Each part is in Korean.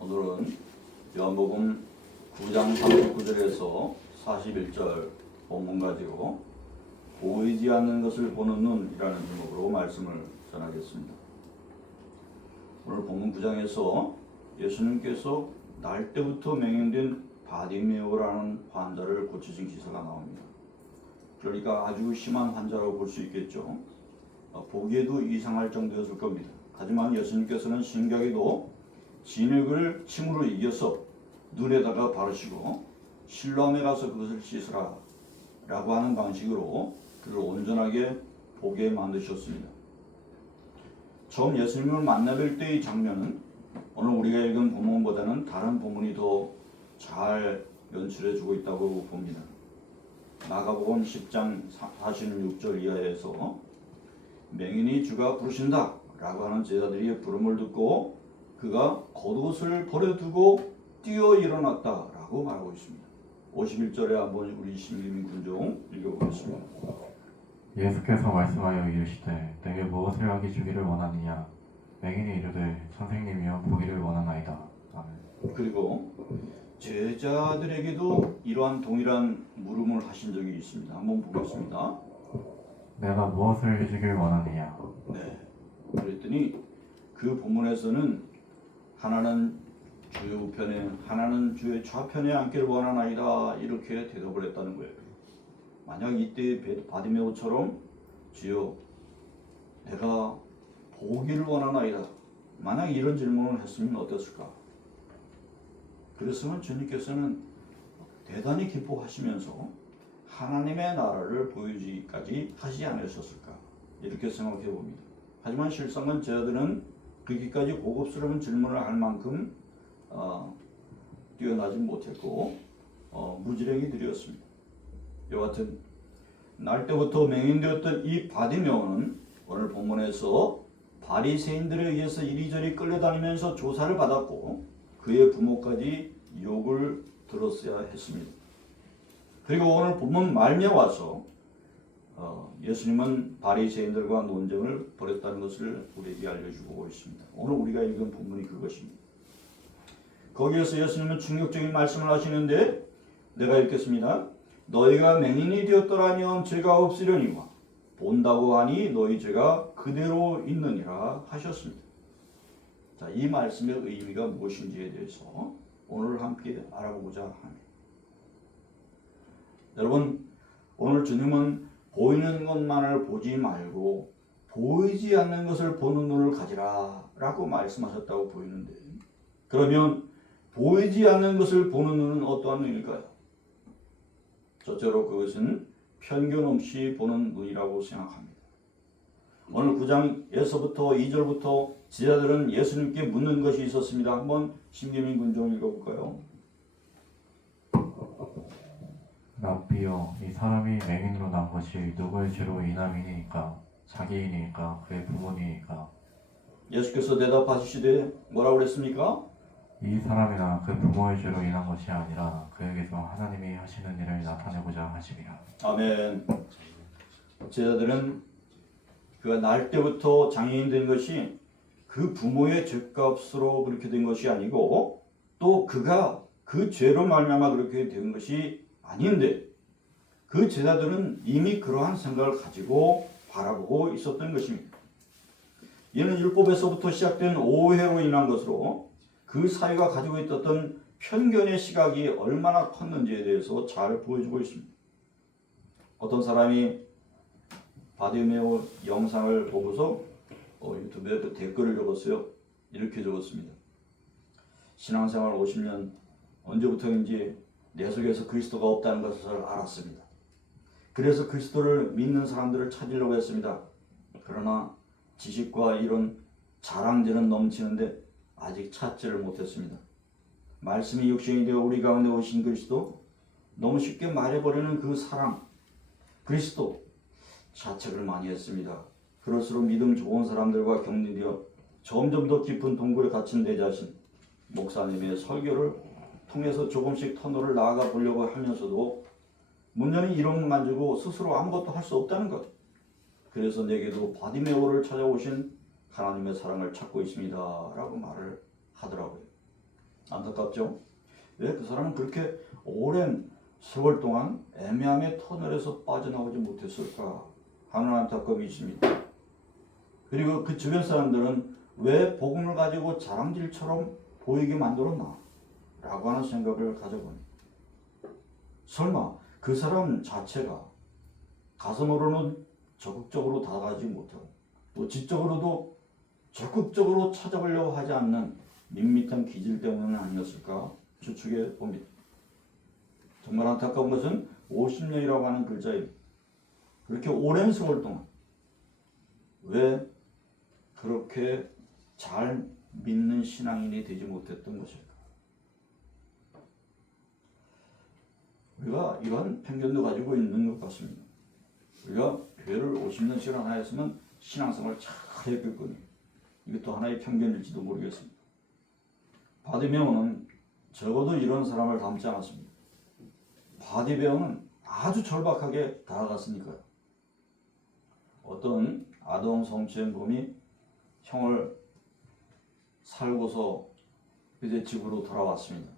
오늘은 요한복음 9장 39절에서 41절 본문 가지고 보이지 않는 것을 보는 눈이라는 제목으로 말씀을 전하겠습니다. 오늘 본문 9장에서 예수님께서 날 때부터 맹인된 바디메오라는 환자를 고치신 기사가 나옵니다. 그러니까 아주 심한 환자라고 볼 수 있겠죠. 보기에도 이상할 정도였을 겁니다. 하지만 예수님께서는 신기하게도 진흙을 침으로 이겨서 눈에다가 바르시고 실로암에 가서 그것을 씻으라 라고 하는 방식으로 그를 온전하게 보게 만드셨습니다. 처음 예수님을 만나뵐 때의 장면은 오늘 우리가 읽은 본문보다는 다른 본문이 더 잘 연출해 주고 있다고 봅니다. 마가복음 10장 46절 이하에서 맹인이 주가 부르신다 라고 하는 제자들이 부름을 듣고 그가 겉옷을 버려두고 뛰어 일어났다 라고 말하고 있습니다. 51절에 한번 우리 심기민 군종 읽어보겠습니다. 예수께서 말씀하여 이르시되 내게 무엇을 하기 주기를 원하느냐. 맹인이 이르되 선생님이여 보기를 원하나이다. 아멘. 그리고 제자들에게도 이러한 동일한 물음을 하신 적이 있습니다. 한번 보겠습니다. 내가 무엇을 해주길 원하느냐. 네. 그랬더니 그 본문에서는 하나는 주의 우편에 하나는 주의 좌편에 앉기를 원하나이다 이렇게 대답을 했다는 거예요. 만약 이때 바디메오처럼 주여 내가 보기를 원하나이다 만약 이런 질문을 했으면 어땠을까? 그랬으면 주님께서는 대단히 기뻐하시면서 하나님의 나라를 보여주기까지 하지 않으셨을까 이렇게 생각해 봅니다. 하지만 실상은 제자들은 그기까지 고급스러운 질문을 할 만큼 뛰어나지 못했고 무지랭이 들이었습니다. 여하튼 날 때부터 맹인되었던 이 바디메오는 오늘 본문에서 바리새인들에 의해서 이리저리 끌려다니면서 조사를 받았고 그의 부모까지 욕을 들었어야 했습니다. 그리고 오늘 본문 말미에 와서 예수님은 바리새인들과 논쟁을 벌였다는 것을 우리에게 알려주고 있습니다. 오늘 우리가 읽은 본문이 그것입니다. 거기에서 예수님은 충격적인 말씀을 하시는데 내가 읽겠습니다. 너희가 맹인이 되었더라면 죄가 없으려니와 본다고 하니 너희 죄가 그대로 있느니라 하셨습니다. 자, 이 말씀의 의미가 무엇인지에 대해서 오늘 함께 알아보고자 합니다. 여러분, 오늘 주님은 보이는 것만을 보지 말고 보이지 않는 것을 보는 눈을 가지라 라고 말씀하셨다고 보이는데 그러면 보이지 않는 것을 보는 눈은 어떠한 눈일까요? 첫째로 그것은 편견 없이 보는 눈이라고 생각합니다. 오늘 9장에서부터 2절부터 제자들은 예수님께 묻는 것이 있었습니다. 한번 심기민 군종 읽어볼까요? 랍비여 이 사람이 맹인으로 난 것이 누구의 죄로 인함이니까 자기이니까 그의 부모니까. 예수께서 대답하시되 뭐라고 그랬습니까? 이 사람이나 그 부모의 죄로 인한 것이 아니라 그에게서 하나님이 하시는 일을 나타내고자 하심이라. 아멘. 제자들은 그가 날 때부터 장애인 된 것이 그 부모의 죄값으로 그렇게 된 것이 아니고 또 그가 그 죄로 말미암아 그렇게 된 것이 아닌데 그 제자들은 이미 그러한 생각을 가지고 바라보고 있었던 것입니다. 이는 율법에서부터 시작된 오해로 인한 것으로 그 사회가 가지고 있었던 편견의 시각이 얼마나 컸는지에 대해서 잘 보여주고 있습니다. 어떤 사람이 바디메오 영상을 보고서 유튜브에 그 댓글을 적었어요. 이렇게 적었습니다. 신앙생활 50년 언제부터인지 내 속에서 그리스도가 없다는 것을 알았습니다. 그래서 그리스도를 믿는 사람들을 찾으려고 했습니다. 그러나 지식과 이런 자랑질은 넘치는데 아직 찾지를 못했습니다. 말씀이 육신이 되어 우리 가운데 오신 그리스도, 너무 쉽게 말해버리는 그 사랑, 그리스도 자책을 많이 했습니다. 그럴수록 믿음 좋은 사람들과 격리되어 점점 더 깊은 동굴에 갇힌 내 자신, 목사님의 설교를 통해서 조금씩 터널을 나아가 보려고 하면서도 문제는 이론만 가지고 스스로 아무것도 할 수 없다는 것. 그래서 내게도 바디메오를 찾아오신 하나님의 사랑을 찾고 있습니다 라고 말을 하더라고요. 안타깝죠? 왜 그 사람은 그렇게 오랜 세월 동안 애매함의 터널에서 빠져나오지 못했을까 하는 안타까움이 있습니다. 그리고 그 주변 사람들은 왜 복음을 가지고 자랑질처럼 보이게 만들었나? 라고 하는 생각을 가져보니 설마 그 사람 자체가 가슴으로는 적극적으로 다가가지 못하고 또 지적으로도 적극적으로 찾아보려고 하지 않는 밋밋한 기질 때문은 아니었을까 추측해 봅니다. 정말 안타까운 것은 50년이라고 하는 글자에 그렇게 오랜 세월 동안 왜 그렇게 잘 믿는 신앙인이 되지 못했던 것일까? 우리가 이러한 편견도 가지고 있는 것 같습니다. 우리가 교회를 50년씩이나 하였으면 신앙생활을 잘 했겠거든요. 이것도 하나의 편견일지도 모르겠습니다. 바디메오는 적어도 이런 사람을 닮지 않았습니다. 바디메오는 아주 절박하게 다가갔으니까요. 어떤 아동 성추행범이 형을 살고서 이제 집으로 돌아왔습니다.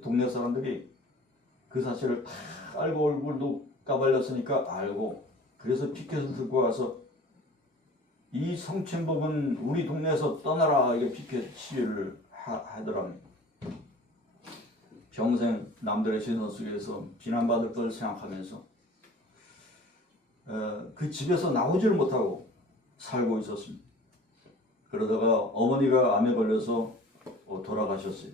동네 사람들이 그 사실을 다 알고 얼굴도 까발렸으니까 알고 그래서 피켓을 들고 와서 이 성추행범은 우리 동네에서 떠나라 이게 피켓 시위를 하더랍니다. 평생 남들의 시선 속에서 비난받을 걸 생각하면서 그 집에서 나오지를 못하고 살고 있었습니다. 그러다가 어머니가 암에 걸려서 돌아가셨어요.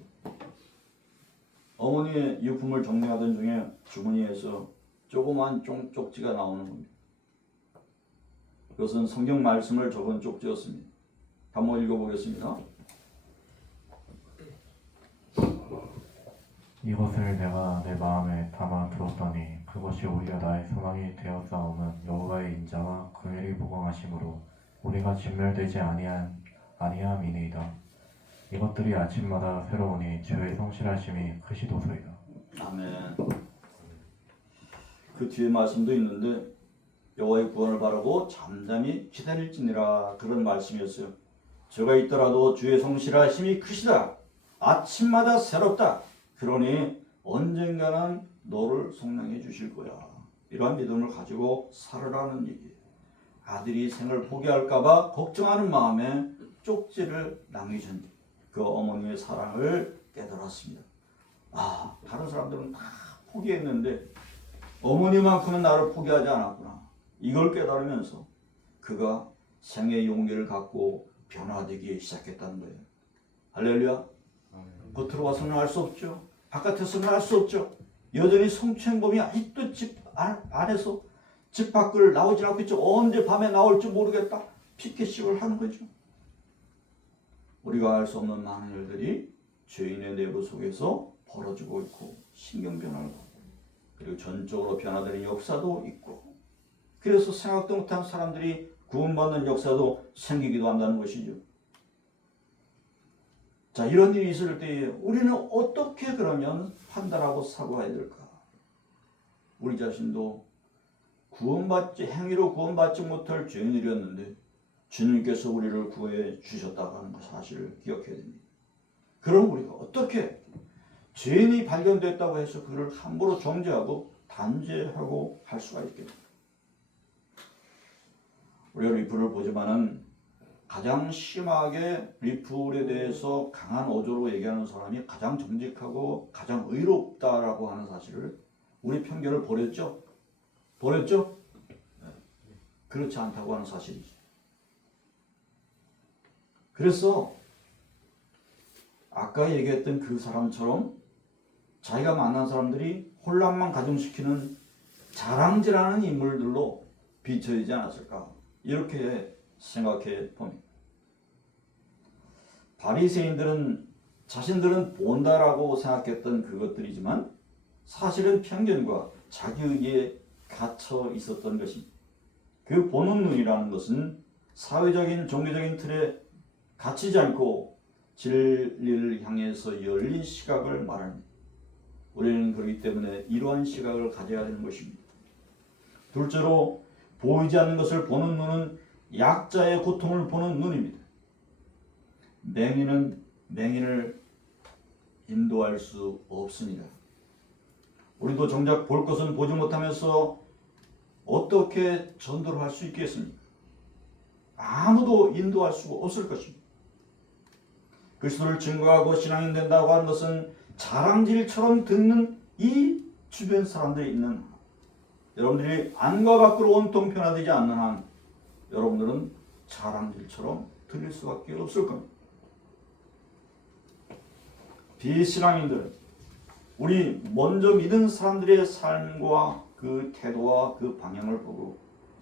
어머니의 유품을 정리하던 중에 주머니에서 조그만 쪽지가 나오는 겁니다. 그것은 성경 말씀을 적은 쪽지였습니다. 한번 읽어보겠습니다. 이것을 내가 내 마음에 담아 두었더니 그것이 오히려 나의 소망이 되었사오는 여호와의 인자와 긍휼이 보강하심으로 우리가 진멸되지 아니함이니이다. 이것들이 아침마다 새로우니 주의 성실하심이 크시도소이다. 아멘. 그 뒤에 말씀도 있는데 여호와의 구원을 바라고 잠잠히 기다릴지니라 그런 말씀이었어요. 저가 있더라도 주의 성실하심이 크시다. 아침마다 새롭다. 그러니 언젠가는 너를 속량해 주실 거야. 이러한 믿음을 가지고 살으라는 얘기예요. 아들이 생을 포기할까봐 걱정하는 마음에 쪽지를 남기신 그 어머니의 사랑을 깨달았습니다. 다른 사람들은 다 포기했는데 어머니만큼은 나를 포기하지 않았구나. 이걸 깨달으면서 그가 생의 용기를 갖고 변화되기 시작했다는 거예요. 할렐루야. 겉으로 와서는 알 수 없죠. 바깥에서는 알 수 없죠. 여전히 성추행범이 아직도 집 안에서 집 밖을 나오지 않고 있죠. 언제 밤에 나올지 모르겠다. 피켓식을 하는 거죠. 우리가 알 수 없는 많은 일들이 죄인의 내부 속에서 벌어지고 있고 신경변화를 받고 그리고 전적으로 변화되는 역사도 있고 그래서 생각도 못한 사람들이 구원받는 역사도 생기기도 한다는 것이죠. 자, 이런 일이 있을 때에 우리는 어떻게 그러면 판단하고 사고해야 될까? 우리 자신도 행위로 구원받지 못할 죄인들이었는데 주님께서 우리를 구해 주셨다고 하는 사실을 기억해야 됩니다. 그럼 우리가 어떻게 죄인이 발견됐다고 해서 그를 함부로 정죄하고 단죄하고 할 수가 있겠습니까? 우리가 리플을 보지만은 가장 심하게 리플에 대해서 강한 어조로 얘기하는 사람이 가장 정직하고 가장 의롭다라고 하는 사실을 우리 편견을 버렸죠? 버렸죠? 네. 그렇지 않다고 하는 사실이죠. 그래서 아까 얘기했던 그 사람처럼 자기가 만난 사람들이 혼란만 가중시키는 자랑질하는 인물들로 비춰지지 않았을까 이렇게 생각해 봅니다. 바리새인들은 자신들은 본다라고 생각했던 그것들이지만 사실은 편견과 자기의기에 갇혀 있었던 것입니다. 그 보는 눈이라는 것은 사회적인 종교적인 틀에 갇히지 않고 진리를 향해서 열린 시각을 말합니다. 우리는 그렇기 때문에 이러한 시각을 가져야 하는 것입니다. 둘째로 보이지 않는 것을 보는 눈은 약자의 고통을 보는 눈입니다. 맹인은 맹인을 인도할 수 없습니다. 우리도 정작 볼 것은 보지 못하면서 어떻게 전도를 할 수 있겠습니까? 아무도 인도할 수가 없을 것입니다. 그리스도를 증거하고 신앙인 된다고 하는 것은 자랑질처럼 듣는 이 주변 사람들이 있는 한, 여러분들이 안과 밖으로 온통 변화되지 않는 한 여러분들은 자랑질처럼 들릴 수밖에 없을 겁니다. 비신앙인들은 우리 먼저 믿은 사람들의 삶과 그 태도와 그 방향을 보고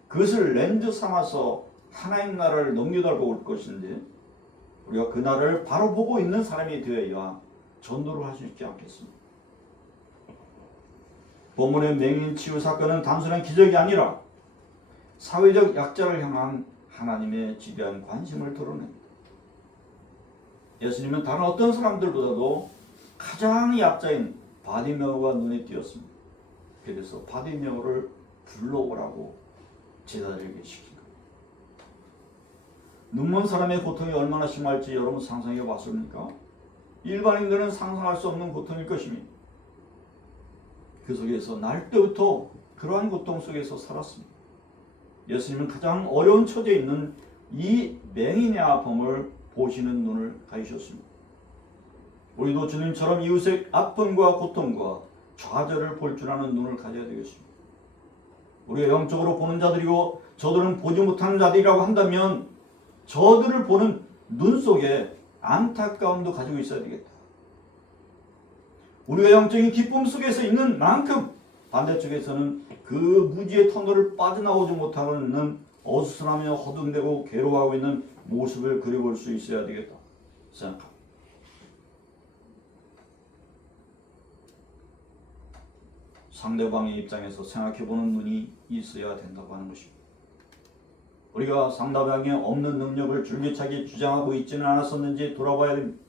그것을 렌즈 삼아서 하나님 나라를 넘겨달고 올 것인데 우리가 그 나라를 바로 보고 있는 사람이 되어야 전도를 할 수 있지 않겠습니까? 본문의 맹인 치유 사건은 단순한 기적이 아니라 사회적 약자를 향한 하나님의 지대한 관심을 드러냅니다. 예수님은 다른 어떤 사람들보다도 가장 약자인 바디메오가 눈에 띄었습니다. 그래서 바디메오를 불러오라고 제자들에게 시킨 겁니다. 눈먼 사람의 고통이 얼마나 심할지 여러분 상상해 봤습니까? 일반인들은 상상할 수 없는 고통일 것입니다. 그 속에서 날 때부터 그러한 고통 속에서 살았습니다. 예수님은 가장 어려운 처지에 있는 이 맹인의 아픔을 보시는 눈을 가지셨습니다. 우리도 주님처럼 이웃의 아픔과 고통과 좌절을 볼 줄 아는 눈을 가져야 되겠습니다. 우리가 영적으로 보는 자들이고 저들은 보지 못하는 자들이라고 한다면 저들을 보는 눈 속에 안타까움도 가지고 있어야 되겠다. 우리가 영적인 기쁨 속에서 있는 만큼 반대쪽에서는 그 무지의 터널을 빠져나오지 못하는 어수선하며 허둥대고 괴로워하고 있는 모습을 그려볼 수 있어야 되겠다 생각합니다. 상대방의 입장에서 생각해보는 눈이 있어야 된다고 하는 것입니다. 우리가 상대방에 없는 능력을 줄기차게 주장하고 있지는 않았었는지 돌아봐야 됩니다.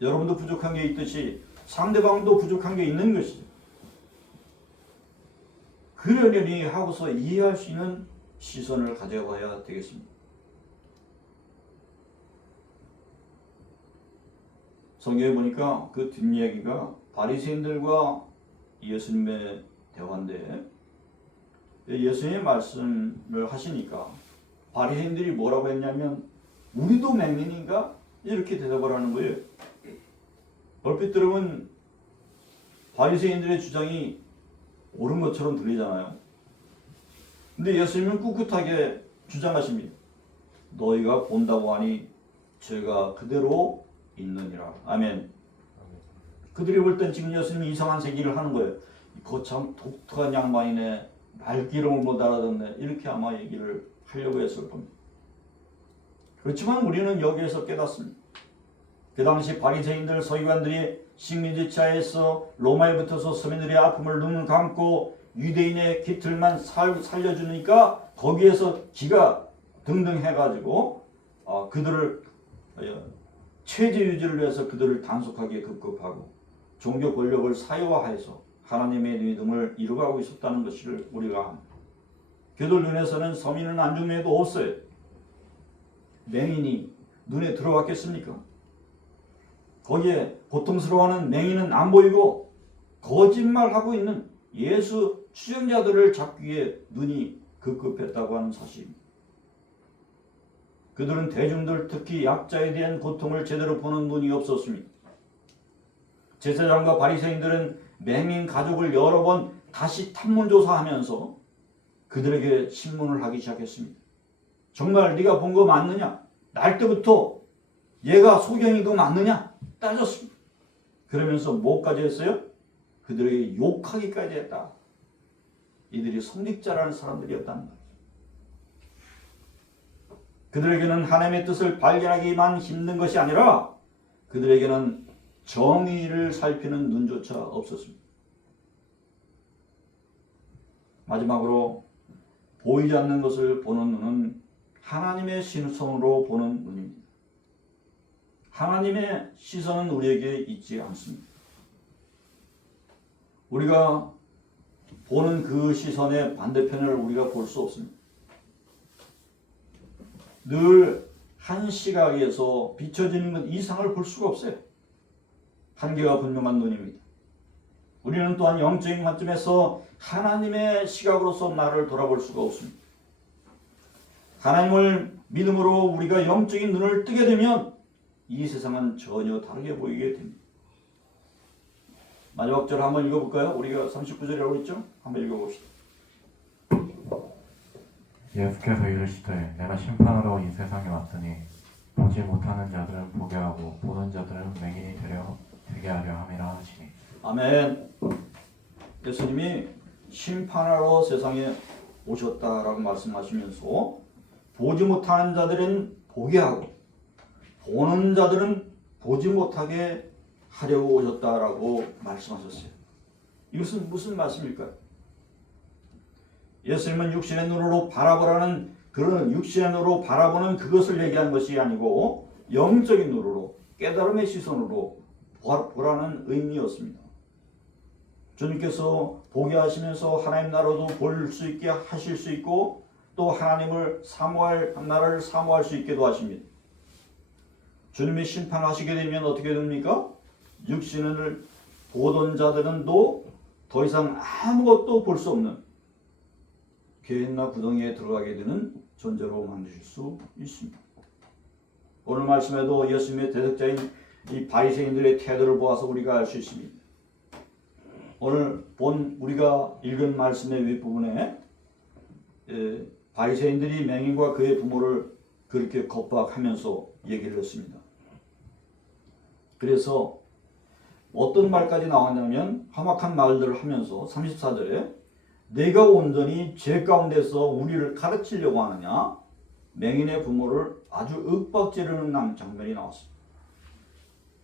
여러분도 부족한 게 있듯이 상대방도 부족한 게 있는 것이죠. 그러려니 하고서 이해할 수 있는 시선을 가져봐야 되겠습니다. 성경에 보니까 그 뒷이야기가 바리새인들과 예수님의 대화인데 예수님의 말씀을 하시니까 바리새인들이 뭐라고 했냐면 우리도 맹인인가? 이렇게 대답을 하는 거예요. 얼핏 들으면 바리새인들의 주장이 옳은 것처럼 들리잖아요. 근데 예수님은 꿋꿋하게 주장하십니다. 너희가 본다고 하니 죄가 그대로 있느니라. 아멘. 그들이 볼 땐 지금 예수님이 이상한 세기를 하는 거예요. 거참 독특한 양반이네. 말기름을 못 알아듣네. 이렇게 아마 얘기를 하려고 했을 겁니다. 그렇지만 우리는 여기에서 깨닫습니다. 그 당시 바리새인들 서기관들이 식민지차에서 로마에 붙어서 서민들의 아픔을 눈을 감고 유대인의 기틀만 살려주니까 거기에서 기가 등등 해가지고 그들을 체제 유지를 위해서 그들을 단속하게 급급하고 종교 권력을 사유화해서 하나님의 믿음을 이루어가고 있었다는 것을 우리가 합니다. 그들 눈에서는 서민은 안중에도 없어요. 맹인이 눈에 들어왔겠습니까? 거기에 고통스러워하는 맹인은 안 보이고 거짓말하고 있는 예수 추종자들을 잡기 위해 눈이 급급했다고 하는 사실입니다. 그들은 대중들 특히 약자에 대한 고통을 제대로 보는 눈이 없었습니다. 제사장과 바리새인들은 맹인 가족을 여러 번 다시 탐문조사하면서 그들에게 신문을 하기 시작했습니다. 정말 네가 본 거 맞느냐? 날 때부터 얘가 소경인 거 맞느냐? 따졌습니다. 그러면서 뭐까지 했어요? 그들에게 욕하기까지 했다. 이들이 성직자라는 사람들이었다는 거예요. 그들에게는 하나님의 뜻을 발견하기만 힘든 것이 아니라 그들에게는 정의를 살피는 눈조차 없었습니다. 마지막으로 보이지 않는 것을 보는 눈은 하나님의 신성으로 보는 눈입니다. 하나님의 시선은 우리에게 있지 않습니다. 우리가 보는 그 시선의 반대편을 우리가 볼 수 없습니다. 늘 한 시각에서 비춰지는 것 이상을 볼 수가 없어요. 한계가 분명한 눈입니다. 우리는 또한 영적인 관점에서 하나님의 시각으로서 나를 돌아볼 수가 없습니다. 하나님을 믿음으로 우리가 영적인 눈을 뜨게 되면 이 세상은 전혀 다르게 보이게 됩니다. 마지막 절 한번 읽어볼까요? 우리가 39절이라고 했죠? 한번 읽어봅시다. 예수께서 이르시되 내가 심판하러 이 세상에 왔으니 보지 못하는 자들은 보게 하고 보는 자들은 맹인이 되게 하려 함이라 하시니. 아멘. 예수님이 심판하러 세상에 오셨다라고 말씀하시면서 보지 못하는 자들은 보게 하고 보는 자들은 보지 못하게 하려고 오셨다라고 말씀하셨어요. 이것은 무슨 말씀일까요? 예수님은 육신의 눈으로 바라보라는 그런 육신의 눈으로 바라보는 그것을 얘기한 것이 아니고 영적인 눈으로 깨달음의 시선으로 보라는 의미였습니다. 주님께서 보게 하시면서 하나님 나라도 볼 수 있게 하실 수 있고 또 하나님을 나라를 사모할 수 있게도 하십니다. 주님이 심판하시게 되면 어떻게 됩니까? 육신을 보던 자들은 또 더 이상 아무것도 볼 수 없는 개인나 구덩이에 들어가게 되는 존재로 만드실 수 있습니다. 오늘 말씀에도 예수님의 대적자인 이 바리새인들의 태도를 보아서 우리가 알 수 있습니다. 오늘 본 우리가 읽은 말씀의 윗부분에 바리새인들이 맹인과 그의 부모를 그렇게 겁박하면서 얘기를 했습니다. 그래서 어떤 말까지 나왔냐면 험악한 말들을 하면서 34절에 내가 온전히 죄 가운데서 우리를 가르치려고 하느냐, 맹인의 부모를 아주 윽박지르는 장면이 나왔습니다.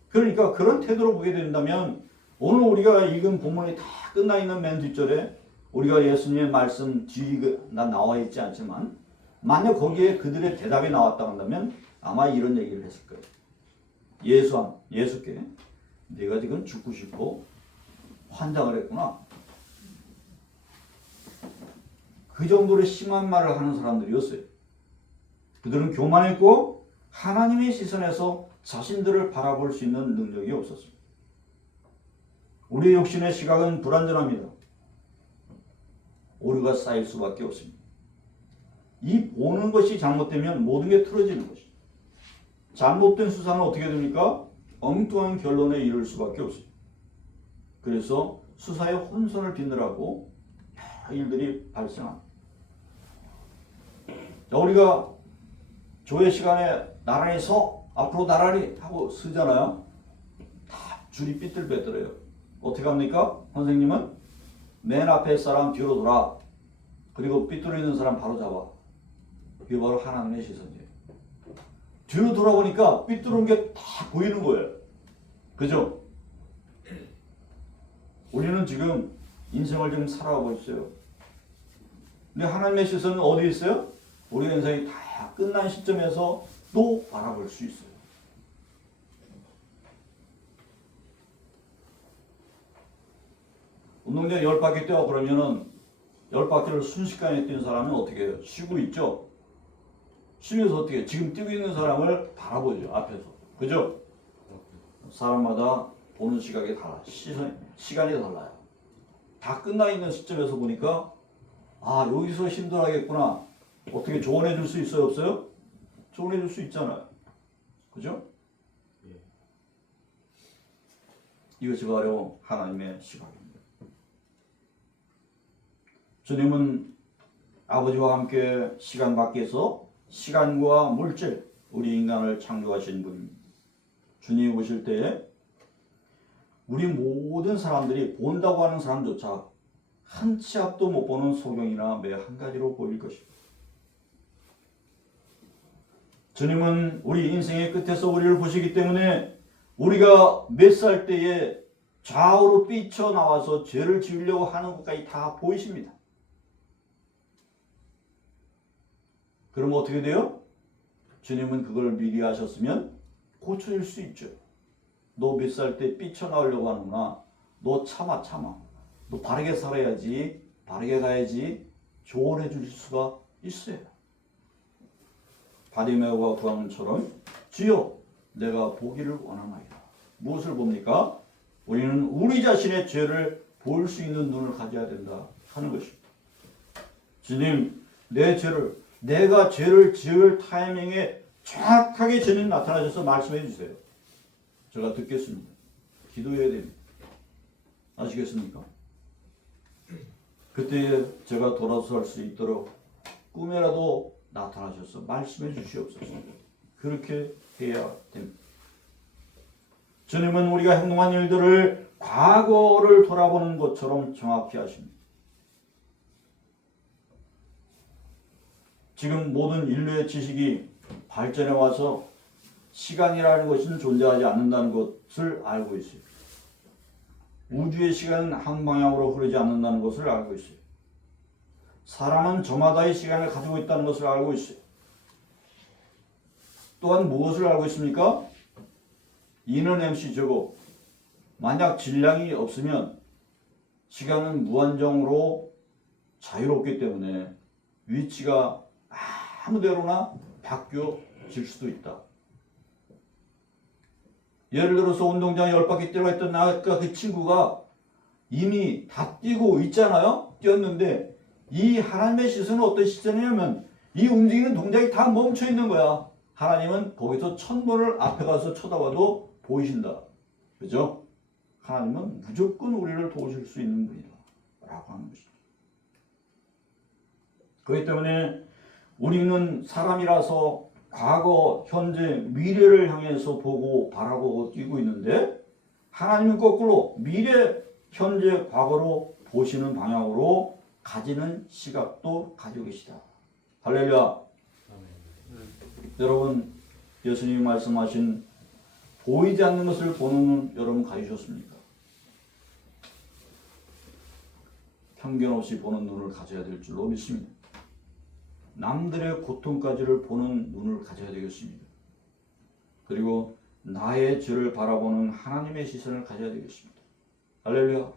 그러니까 그런 태도로 보게 된다면 오늘 우리가 읽은 본문이 다 끝나 있는 맨 뒷절에 우리가 예수님의 말씀 뒤에 나와 있지 않지만 만약 거기에 그들의 대답이 나왔다 한다면 아마 이런 얘기를 했을 거예요. 예수께 네가 지금 죽고 싶고 환장을 했구나. 그 정도로 심한 말을 하는 사람들이었어요. 그들은 교만했고 하나님의 시선에서 자신들을 바라볼 수 있는 능력이 없었습니다. 우리의 육신의 시각은 불완전합니다. 오류가 쌓일 수밖에 없습니다. 이 보는 것이 잘못되면 모든 게 틀어지는 것입니다. 잘못된 수사는 어떻게 됩니까? 엉뚱한 결론에 이를 수밖에 없습니다. 그래서 수사의 혼선을 빚느라고 여러 일들이 발생합니다. 자, 우리가 조회 시간에 나란히 앞으로 나란히 하고 서잖아요. 다 줄이 삐뚤빼뚤해요. 어떻게 합니까? 선생님은 맨 앞에 사람 뒤로 돌아. 그리고 삐뚤어 있는 사람 바로 잡아. 이게 바로 하나님의 시선이에요. 뒤로 돌아보니까 삐뚤은 게 다 보이는 거예요. 그죠? 우리는 지금 인생을 지금 살아가고 있어요. 근데 하나님의 시선은 어디에 있어요? 우리 인생이 다 끝난 시점에서 또 바라볼 수 있어요. 운동장 10바퀴 뛰어 그러면은 10바퀴를 순식간에 뛴 사람은 어떻게 해요? 쉬고 있죠? 쉬면서 어떻게 해요? 지금 뛰고 있는 사람을 바라보죠. 앞에서. 그죠? 사람마다 보는 시각이 달라요. 시간이 달라요. 다 끝나 있는 시점에서 보니까 아, 여기서 힘들어하겠구나. 어떻게 조언해 줄 수 있어요? 없어요? 조언해 줄 수 있잖아요. 그죠? 이것이 바로 하나님의 시각입니다. 주님은 아버지와 함께 시간 밖에서 시간과 물질, 우리 인간을 창조하신 분입니다. 주님이 오실 때에 우리 모든 사람들이 본다고 하는 사람조차 한 치 앞도 못 보는 소경이나 매 한 가지로 보일 것입니다. 주님은 우리 인생의 끝에서 우리를 보시기 때문에 우리가 몇 살 때에 좌우로 삐쳐나와서 죄를 지으려고 하는 것까지 다 보이십니다. 그럼 어떻게 돼요? 주님은 그걸 미리 하셨으면 고쳐질 수 있죠. 너 몇 살 때 삐쳐나오려고 하는구나. 너 참아. 너 바르게 살아야지. 바르게 가야지. 조언해 줄 수가 있어요. 바디메오가 구하는처럼 주여 내가 보기를 원하나이다. 무엇을 봅니까? 우리는 우리 자신의 죄를 볼 수 있는 눈을 가져야 된다 하는 것입니다. 주님, 내가 죄를 지을 타이밍에 정확하게 주님 나타나셔서 말씀해 주세요. 제가 듣겠습니다. 기도해야 됩니다. 아시겠습니까? 그때 제가 돌아설 수 있도록 꿈에라도 나타나셔서 말씀해 주시옵소서. 그렇게 해야 됩니다. 주님은 우리가 행동한 일들을 과거를 돌아보는 것처럼 정확히 하십니다. 지금 모든 인류의 지식이 발전해 와서 시간이라는 것은 존재하지 않는다는 것을 알고 있어요. 우주의 시간은 한 방향으로 흐르지 않는다는 것을 알고 있어요. 사람은 저마다의 시간을 가지고 있다는 것을 알고 있어요. 또한 무엇을 알고 있습니까? E는 MC 제곱. 만약 질량이 없으면 시간은 무한정으로 자유롭기 때문에 위치가 아무데로나 바뀌어질 수도 있다. 예를 들어서 운동장에 10바퀴 뛰러 했던 아까 그 친구가 이미 다 뛰고 있잖아요. 뛰었는데 이 하나님의 시선은 어떤 시선이냐면 이 움직이는 동작이 다 멈춰 있는 거야. 하나님은 거기서 천번을 앞에 가서 쳐다봐도 보이신다. 그죠? 하나님은 무조건 우리를 도우실 수 있는 분이다 라고 하는 것이죠. 그렇기 때문에 우리는 사람이라서 과거, 현재, 미래를 향해서 보고 바라보고 뛰고 있는데 하나님은 거꾸로 미래, 현재, 과거로 보시는 방향으로 가지는 시각도 가지고 계시다. 할렐루야. 여러분, 예수님이 말씀하신 보이지 않는 것을 보는 눈 여러분 가지셨습니까? 편견 없이 보는 눈을 가져야 될 줄로 믿습니다. 남들의 고통까지를 보는 눈을 가져야 되겠습니다. 그리고 나의 죄를 바라보는 하나님의 시선을 가져야 되겠습니다. 할렐루야.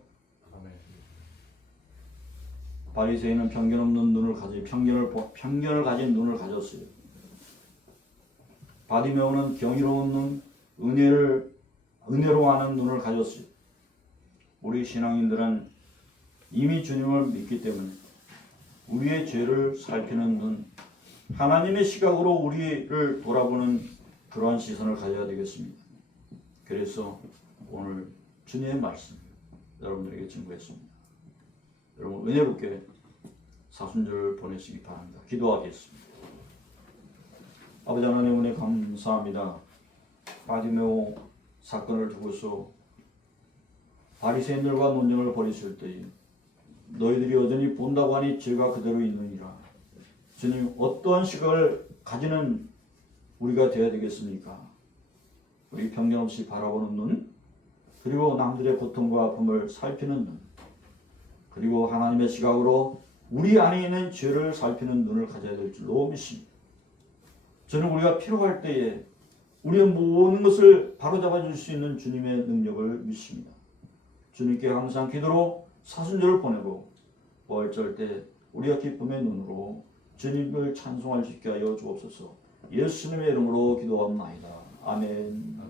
바리새인은 편견 없는 눈을 가지 편견을 가진 눈을 가졌어요. 바디메오는 경이로운 눈, 은혜로 하는 눈을 가졌어요. 우리 신앙인들은 이미 주님을 믿기 때문에 우리의 죄를 살피는 눈, 하나님의 시각으로 우리를 돌아보는 그러한 시선을 가져야 되겠습니다. 그래서 오늘 주님의 말씀 여러분들에게 증거했습니다. 여러분 은혜롭게 사순절을 보내시기 바랍니다. 기도하겠습니다. 아버지 하나님 은혜 감사합니다. 바디메오 사건을 두고서 바리새인들과 논쟁을 벌이실 때에 너희들이 여전히 본다고 하니 죄가 그대로 있느니라. 주님, 어떠한 시각을 가지는 우리가 되어야 되겠습니까? 우리 편견 없이 바라보는 눈, 그리고 남들의 고통과 아픔을 살피는 눈, 그리고 하나님의 시각으로 우리 안에 있는 죄를 살피는 눈을 가져야 될 줄로 믿습니다. 저는 우리가 필요할 때에 우리의 모든 것을 바로잡아 줄 수 있는 주님의 능력을 믿습니다. 주님께 항상 기도로 사순절을 보내고 부활절 때 우리가 기쁨의 눈으로 주님을 찬송할 수 있게 하여 주옵소서. 예수님의 이름으로 기도합나이다. 아멘.